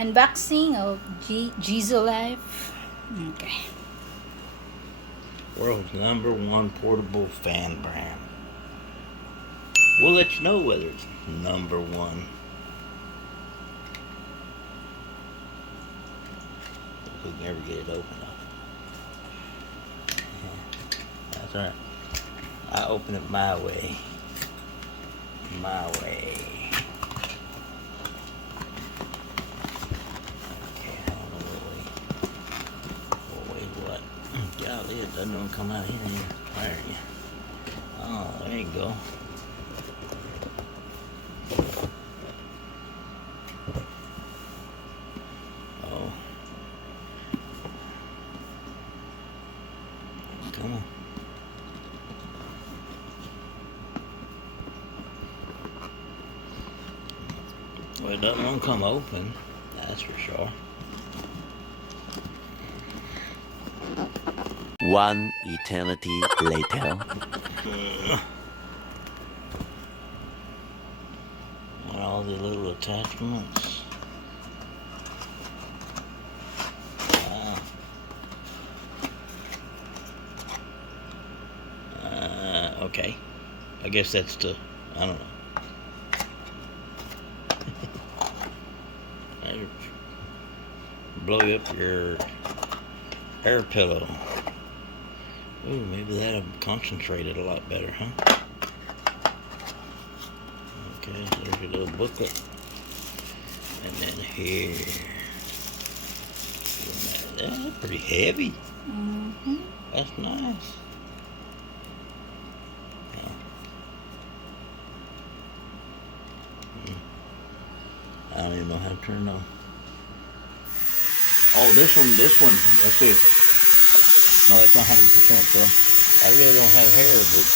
Unboxing of Jisulifethe. Okay. World's #1 portable fan brand. We'll let you know whether it's #1. If we can ever get it open up. That's right. I open it my way. My way. Okay, I don't know what. Golly, it doesn't even come out here. There you. Oh, there you go. Oh. Come on. Well, it doesn't want to come open, that's for sure. One eternity later. And all the little attachments. Wow. Okay. I guess that's the, I don't know. Blow up your air pillow. Ooh, maybe that'll concentrate it a lot better, huh? Okay, there's your little booklet. And then here. That's pretty heavy. Mm-hmm. That's nice. I don't even know how to turn it on. Oh, this one, let's see. No, it's not 100%, though. I really don't have hair, but...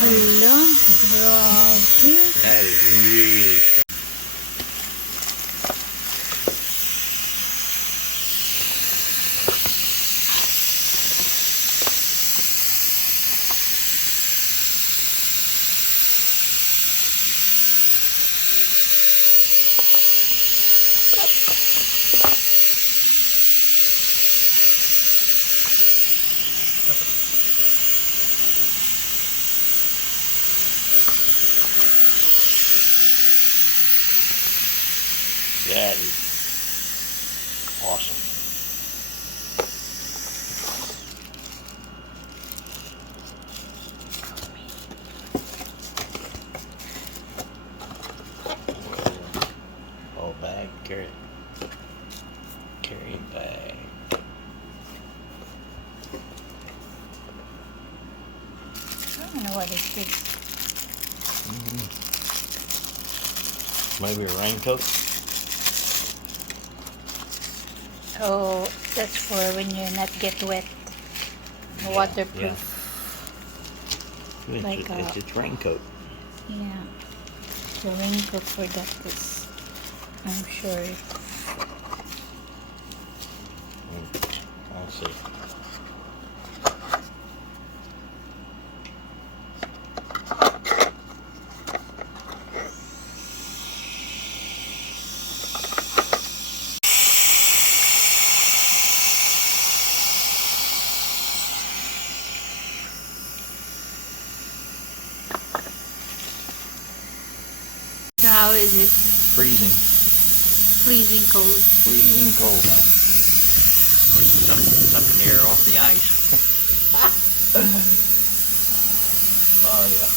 Hello, grabe. That is really strong. That is awesome. Oh, bag, carry bag. I don't know what it is. Maybe a raincoat. Oh, that's for when you not get wet. Waterproof. Yeah. Like It's its raincoat. Yeah. The raincoat for that is, I'm sure. I'll see. So how is it? Freezing. Freezing cold. Freezing cold, man. Of course, it's sucking the air off the ice. Oh, yeah.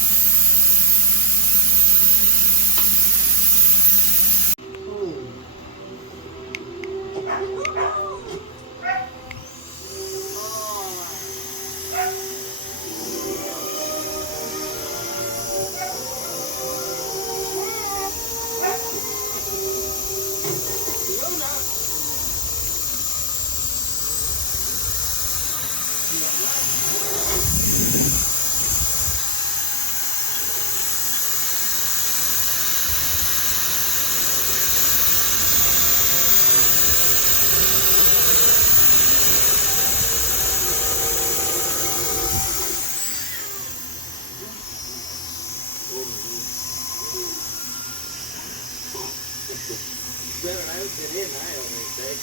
7 out than in, I always say.